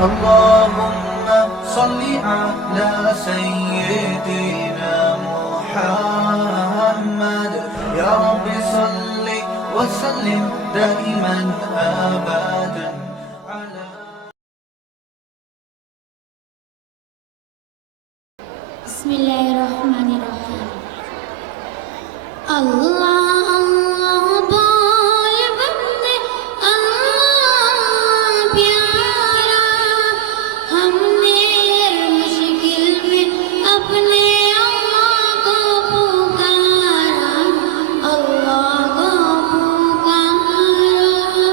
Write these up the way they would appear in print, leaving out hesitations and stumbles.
اللهم صل على سيدنا محمد يا رب صل وسلم دائما أبدا على بسم الله الرحمن الرحيم اللہ اللہ بول بندے اللہ پیارا ہم نے ہر مشکل میں اپنے اللہ کو پکارا اللہ کو پکارا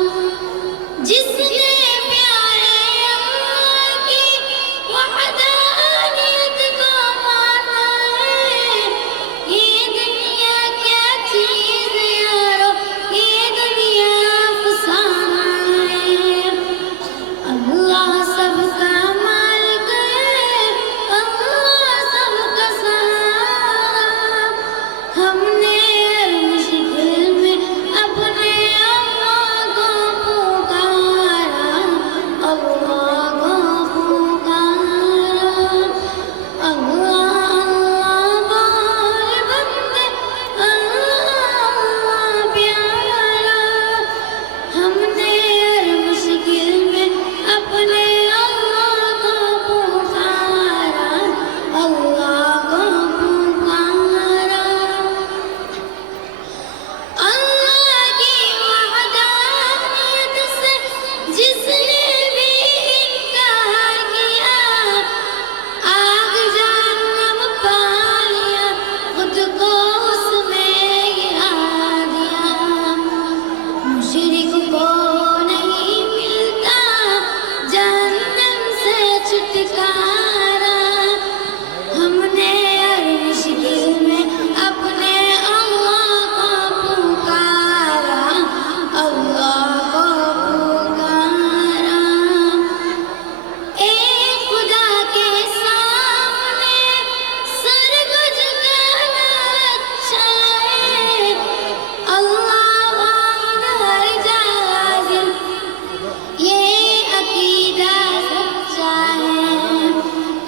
جس نے پیارے اللہ کی وحدانیت کو مانا ہے یہ دنیا کیا چیز ہے یارو یہ دنیا افسانہ ہے اللہ سب کا مالک ہے اللہ سب کا سہارا ہم نے ہر مشکل میں اپنے اللہ کو پکارا اللہ کو پکارا اللہ اللہ بول بندے اللہ پیارا ہم نے ہر مشکل میں اپنے اللہ کو پکارا اللہ کو پکارا اللہ کی وحدانیت سے جس نے بھی انکار کیا آگ جہنم پا لیا خود کو اس میں گرا دیا مشرک کو نہیں ملتا جہنم سے چھٹکارا ہم نے ہر مشکل میں اپنے اللہ کو پکارا اللہ کو پکارا ایک خدا کے سامنے سر کو جھکانا اچھا ہے اللہ واحد ہر جاذر یہ عقیدہ سچا ہے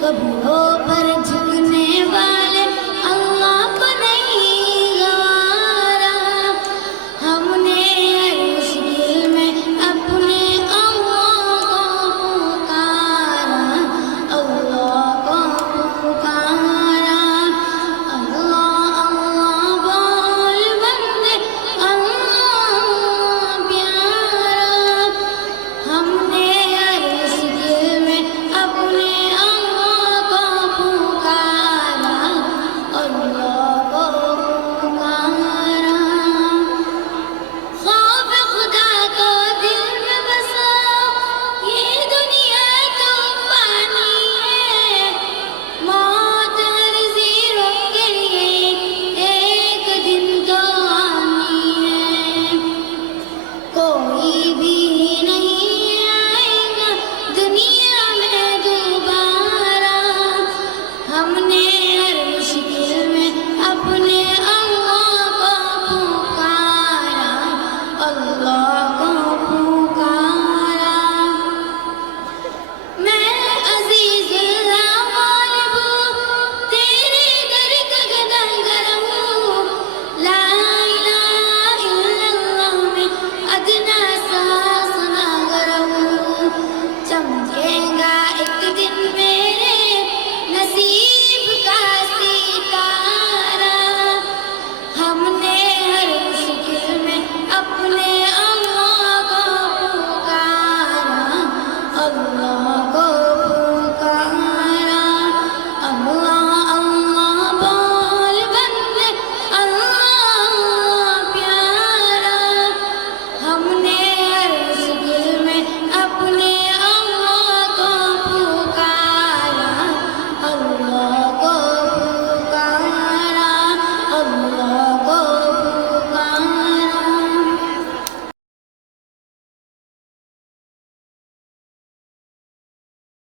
قبروں پر جھکنے والے اللہ کو نہیں گوارا ہم نے ہر مشکل میں اپنے اللہ کو پکارا اللہ کو پکارا اللہ اللہ بول بندے اللہ پیارا ہم نے ہر مشکل میں اپنے اللہ کو پکارا اللہ کو پکارا خوف خدا کو دل میں بساؤ یہ دنیا طوفانی ہے موت ہر زیروں کے لیے ایک دن تو آنی ہے کوئی بھی نہیں آئے گا دنیا میں دوبارہ ہم نے ہر مشکل میں اپنے اللہ کو پکارا اللہ کو پکارا میں عزیز اللہ غالب ہوں تیرے در کا گدا گرم ہوں لا الہ الا اللہ میں ادنا سا سنا گرم ہوں چمکے